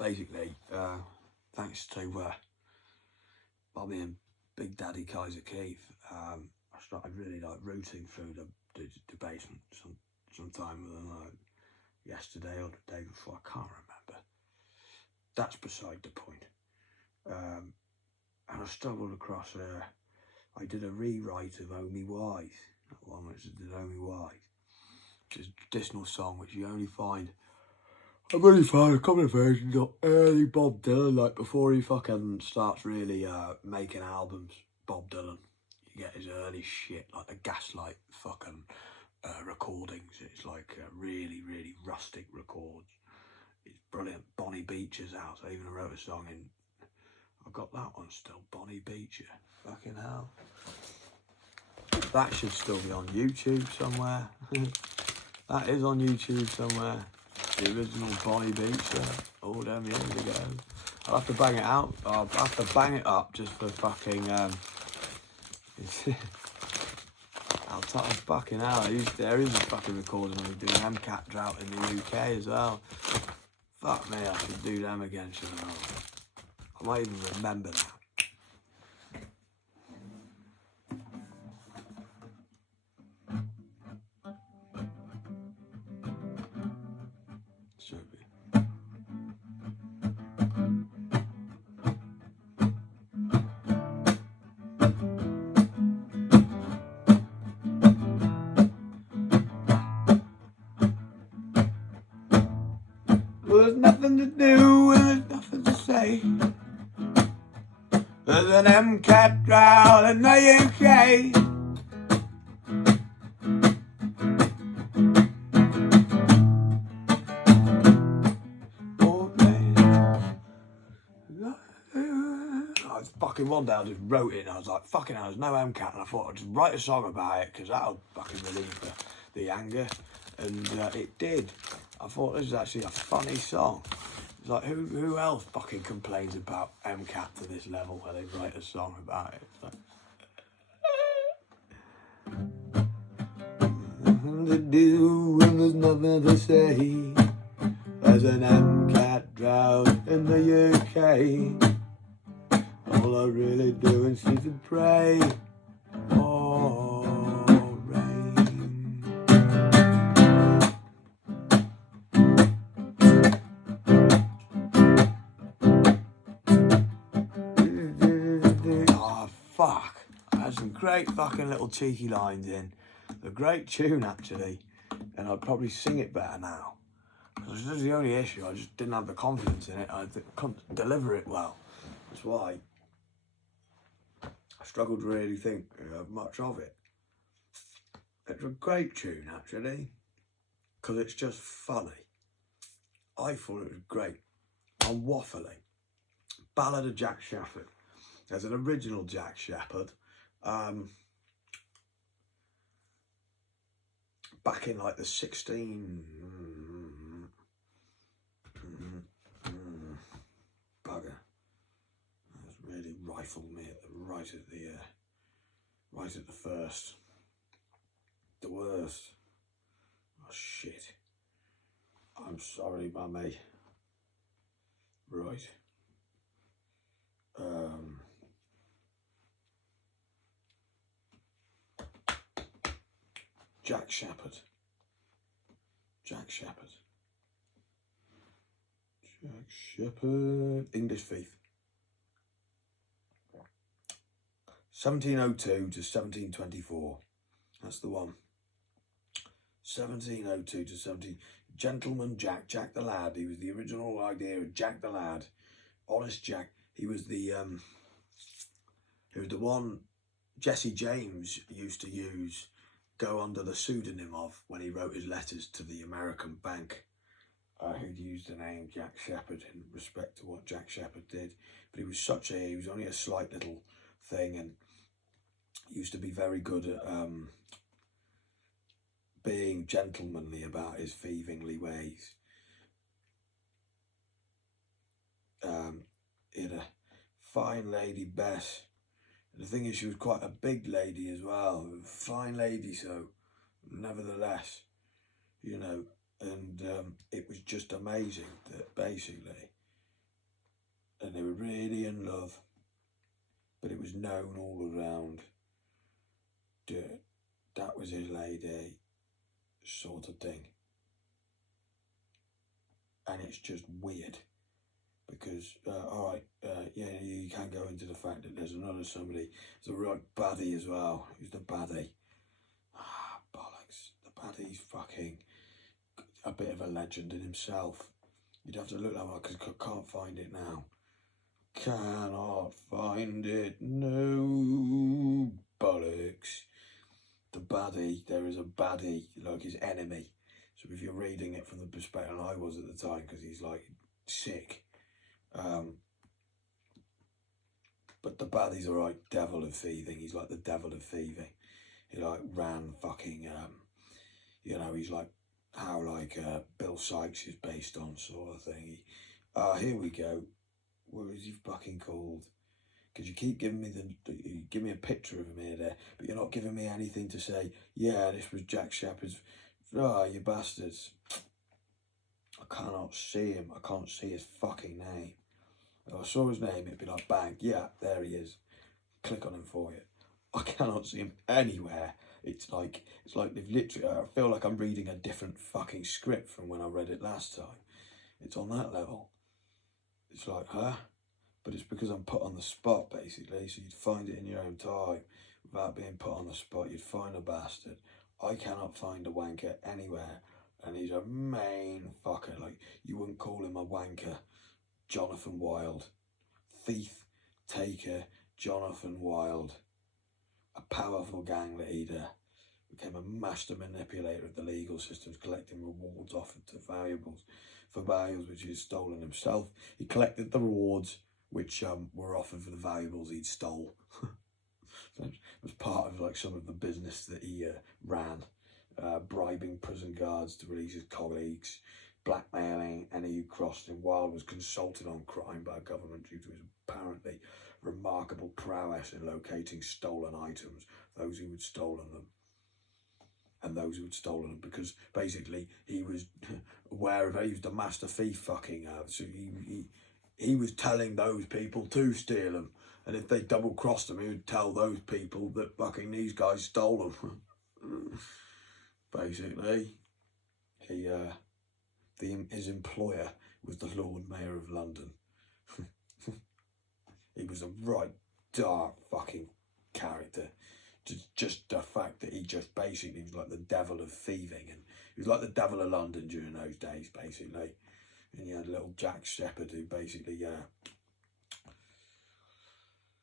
basically, thanks to Bobby and Big Daddy Kaiser Keith, I started really like rooting through the basement sometime like yesterday or the day before. I can't remember. That's beside the point. And I stumbled across I did a rewrite of Only Wise, that one which did Only Wise, which is a traditional song which you only find. I've only found a couple of versions of early Bob Dylan, like before he fucking starts really making albums. Bob Dylan, you get his early shit, like the Gaslight fucking recordings. It's like really, really rustic records. It's brilliant. Bonnie Beecher's out. I even wrote a song in. I've got that one still. Bonnie Beecher. Fucking hell. That should still be on YouTube somewhere. That is on YouTube somewhere. The original Bonnie Beecher. All them years ago. I'll have to bang it out. I'll have to bang it up just for fucking. I'll tell you fucking hell. There is a fucking recording of me doing MCAT drought in the UK as well. Fuck me, I should do them again, shouldn't I? I might even remember that. Should be. Well, there's nothing to do and there's nothing to say. There's an MCAT drought in the UK. Fucking one day I just wrote it and I was like, fucking hell, there's no MCAT, and I thought I'd just write a song about it because that'll fucking relieve the anger, and it did. I thought this is actually a funny song. It's like, who else fucking complains about MCAT to this level where they write a song about it? It's like, nothing to do and there's nothing to say. There's an MCAT drought in the UK. All I really do is sit and pray. Oh, rain. Oh, fuck. I had some great fucking little cheeky lines in. A great tune, actually. And I'd probably sing it better now. This is the only issue. I just didn't have the confidence in it. I couldn't deliver it well. That's why I struggled to really think much of it. It's a great tune, actually, because it's just funny. I thought it was great. I'm waffling. Ballad of Jack Sheppard. There's an original Jack Sheppard. Back in like the 16... bugger. That's really rifled me at right at the first. The worst. Oh shit. I'm sorry, mummy. Right. Jack Sheppard. Jack Sheppard. Jack Sheppard. English Thief. 1702 to 1724. That's the one. 1702 to 17. Gentleman Jack, Jack the Lad. He was the original idea of Jack the Lad. Honest Jack. He was the one Jesse James used to go under the pseudonym of when he wrote his letters to the American bank. Who'd used the name Jack Sheppard in respect to what Jack Sheppard did. But he was only a slight little thing, and used to be very good at being gentlemanly about his thievingly ways. He had a fine lady, Bess. The thing is, she was quite a big lady as well, a fine lady, so nevertheless, you know, and it was just amazing that basically and they were really in love, but it was known all around that that was his lady, sort of thing. And it's just weird because, all right, yeah, you can go into the fact that there's another somebody, there's a right baddie as well. Who's the baddie? Ah, bollocks. The baddie's fucking a bit of a legend in himself. You'd have to look that one because I can't find it now. Cannot find it, no, bollocks. The baddie, there is a baddie, like his enemy. So if you're reading it from the perspective I was at the time, because he's like sick. But the baddie's alright, devil of thieving. He's like the devil of thieving. He like ran fucking, you know, he's like how like Bill Sykes is based on, sort of thing. Here we go. What is he fucking called? Because you keep giving me you give me a picture of him here there, but you're not giving me anything to say, yeah, this was Jack Sheppard's. Oh, you bastards. I cannot see him. I can't see his fucking name. If I saw his name, it'd be like, bang, yeah, there he is. Click on him for you. I cannot see him anywhere. It's like they've literally, I feel like I'm reading a different fucking script from when I read it last time. It's on that level. It's like, huh? But it's because I'm put on the spot, basically, so you'd find it in your own time. Without being put on the spot, you'd find a bastard. I cannot find a wanker anywhere, and he's a main fucker. Like, you wouldn't call him a wanker. Jonathan Wild. Thief, taker, Jonathan Wild. A powerful gang leader. Became a master manipulator of the legal systems, collecting rewards offered to valuables. For valuables which he had stolen himself. He collected the rewards which were offered for the valuables he'd stole. It was part of like some of the business that he ran, bribing prison guards to release his colleagues, blackmailing any who crossed him. Wild was consulted on crime by government due to his apparently remarkable prowess in locating stolen items, those who had stolen them, and those who had stolen them, because basically he was aware of it. He was the master thief fucking so he was telling those people to steal them, and if they double crossed him, he would tell those people that fucking these guys stole them. Basically, his employer was the Lord Mayor of London. He was a right dark fucking character. Just the fact that he just basically was like the devil of thieving, and he was like the devil of London during those days, basically. And you had little Jack Sheppard who basically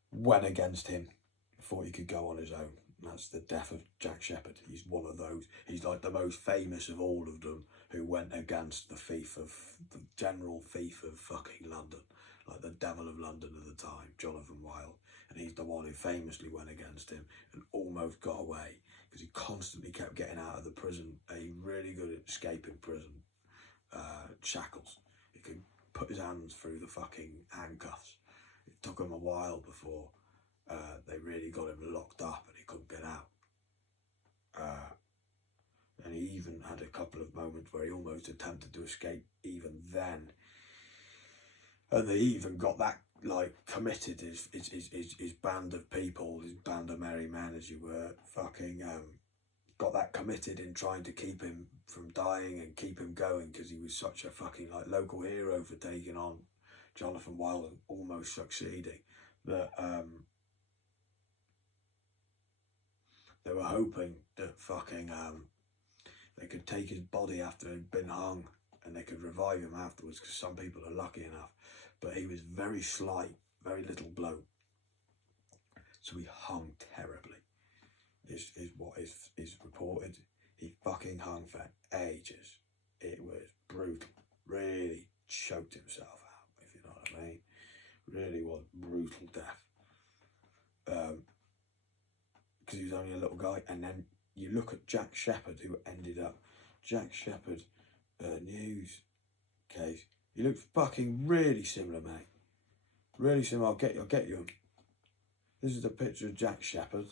went against him before he could go on his own. And that's the death of Jack Sheppard. He's one of those. He's like the most famous of all of them who went against the general thief of fucking London. Like the devil of London at the time, Jonathan Wild. And he's the one who famously went against him and almost got away because he constantly kept getting out of the prison. He's really good at escaping prison shackles. He could put his hands through the fucking handcuffs. It took him a while before they really got him locked up and he couldn't get out. And he even had a couple of moments where he almost attempted to escape even then. And they even got that like committed, his band of people, his band of merry men, as you were, fucking got that committed in trying to keep him from dying and keep him going, because he was such a fucking like local hero for taking on Jonathan Wild and almost succeeding. That they were hoping that fucking they could take his body after he'd been hung and they could revive him afterwards, because some people are lucky enough. But he was very slight, very little bloke, so he hung terribly. Is what is reported. He fucking hung for ages. It was brutal. Really choked himself out, if you know what I mean. Really was brutal death. Because he was only a little guy. And then you look at Jack Sheppard, who ended up Jack Sheppard news case. He looks fucking really similar, mate. Really similar. I'll get you. This is the picture of Jack Sheppard.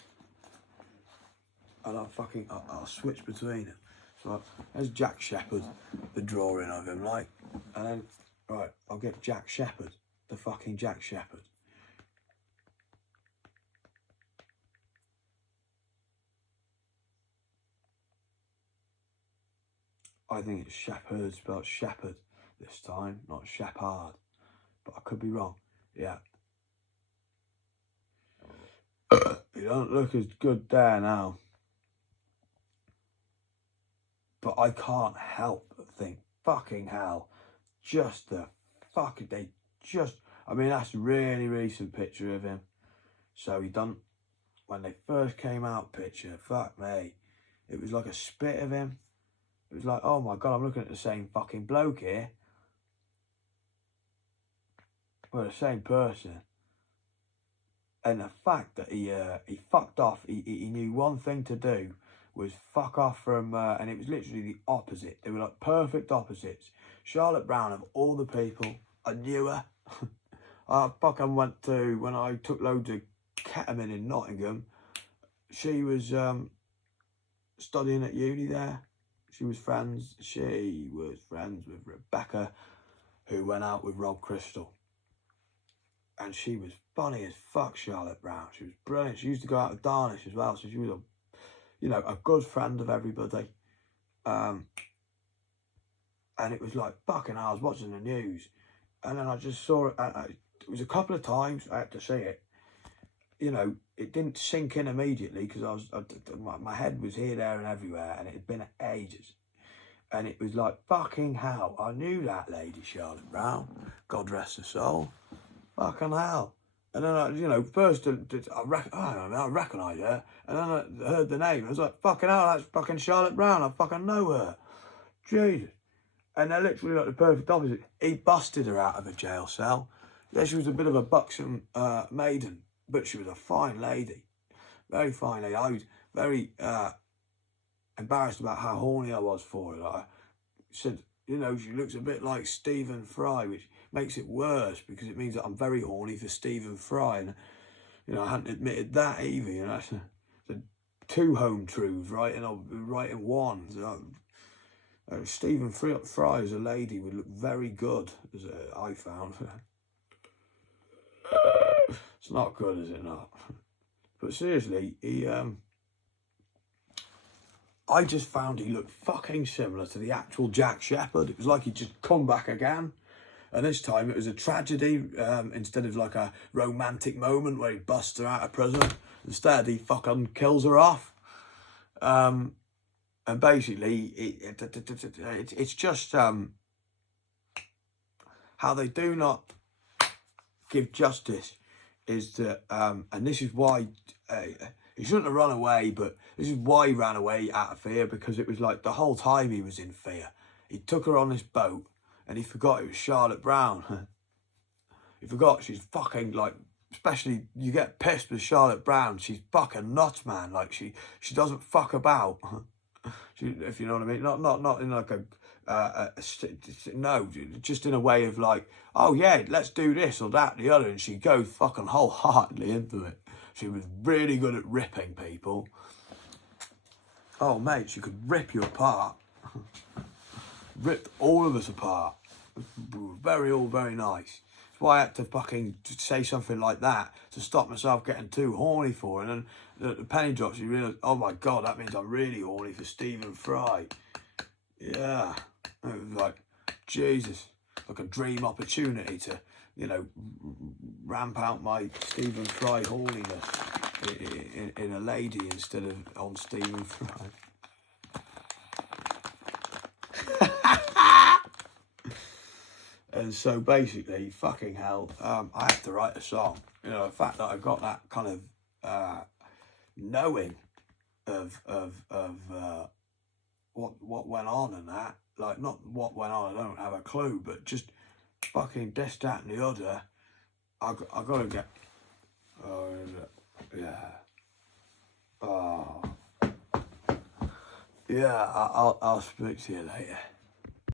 And I'll switch between it. So there's Jack Sheppard, the drawing of him, like, and then right, I'll get Jack Sheppard, the fucking Jack Shepherd. I think it's Shepherd, spelled shepherd this time, not shepherd. But I could be wrong. Yeah. He don't look as good there now. But I can't help but think, fucking hell, just the fucking, they just, I mean, that's a really recent picture of him. So he done, when they first came out picture, fuck me, it was like a spit of him. It was like, oh my God, I'm looking at the same fucking bloke here. Well, the same person. And the fact that he fucked off, he knew one thing to do was fuck off from, and it was literally the opposite. They were like perfect opposites. Charlotte Brown, of all the people, I knew her. I fucking went to, when I took loads of ketamine in Nottingham, she was studying at uni there. She was friends with Rebecca, who went out with Rob Crystal. And she was funny as fuck, Charlotte Brown. She was brilliant. She used to go out with Darnish as well. So she was a good friend of everybody. And it was like, fucking hell, I was watching the news. And then I just saw it. It was a couple of times I had to see it. You know, it didn't sink in immediately because my head was here, there and everywhere. And it had been ages. And it was like, fucking hell, I knew that lady, Charlotte Brown. God rest her soul. Fucking hell. And then, first I recognised her. And then I heard the name. I was like, fucking hell, that's fucking Charlotte Brown. I fucking know her. Jesus. And they're literally like the perfect opposite. He busted her out of a jail cell. Yeah, she was a bit of a buxom maiden. But she was a fine lady. Very fine lady. I was very embarrassed about how horny I was for her. I said, she looks a bit like Stephen Fry, which makes it worse because it means that I'm very horny for Stephen Fry. And, I hadn't admitted that either. That's two home truths, right? And I'll right in one. So, Stephen Fry as a lady would look very good, as I found. It's not good, is it not? But seriously, I just found he looked fucking similar to the actual Jack Shepherd. It was like he'd just come back again. And this time it was a tragedy instead of like a romantic moment where he busts her out of prison. Instead, he fucking kills her off. And basically, it's just how they do not give justice is that, and this is why he shouldn't have run away, but this is why he ran away out of fear, because it was like the whole time he was in fear. He took her on this boat and he forgot it was Charlotte Brown. He forgot she's fucking like, especially you get pissed with Charlotte Brown. She's fucking nuts, man. Like she doesn't fuck about. If you know what I mean. Not in like no, just in a way of like, oh yeah, let's do this or that, the other, and she goes fucking wholeheartedly into it. She was really good at ripping people. Oh mate, she could rip you apart. Ripped all of us apart. All very nice. That's why I had to fucking say something like that to stop myself getting too horny for her. And then the penny drops, you realise, oh my God, that means I'm really horny for Stephen Fry. Yeah. It was like, Jesus, like a dream opportunity to, ramp out my Stephen Fry horniness in a lady instead of on Stephen Fry. And so basically, fucking hell, I had to write a song. The fact that I got that kind of knowing of what went on and that, like not what went on, I don't have a clue, but just fucking this, that and the other, I gotta get, yeah, I'll speak to you later.